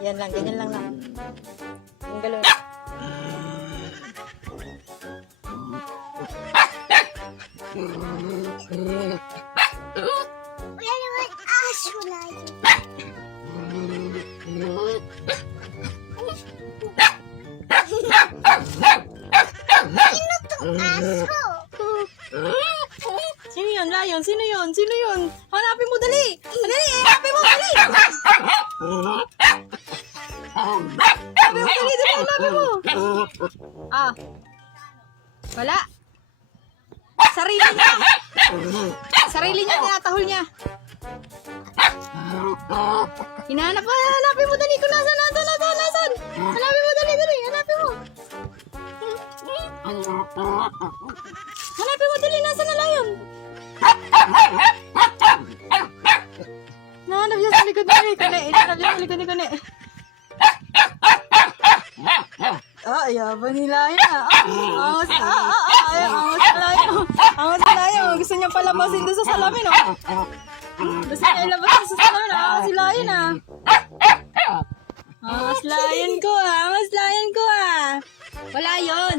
Yan lang, ganyan lang lang. Yung galon. Wala naman aso lagi. Sino tong aso? Sino yun, Lion? Sino yun? Sino yun? Hanapin mo, dali! Dali, hanapin mo, dali! Hanapin mo, dali, dali, hanapin mo! Ah. Wala. Sarili niya. Sarili niya, tinatahol niya. Hinahanap mo, hanapin mo, dali, kung nasan. Hanapin mo, dali, hanapin mo. Hanapin mo, dali, nasan na Lion? Nahanap siya sa likod ni Kune. Nahanap siya sa likod ni Kune. Yabang ni Lion Angas na Lion. Angas na Lion. Gusto niya palabasin doon sa salamin, Gusto niya ilabasin sa salamin, si Lion, Angas Lion ko, Wala yun.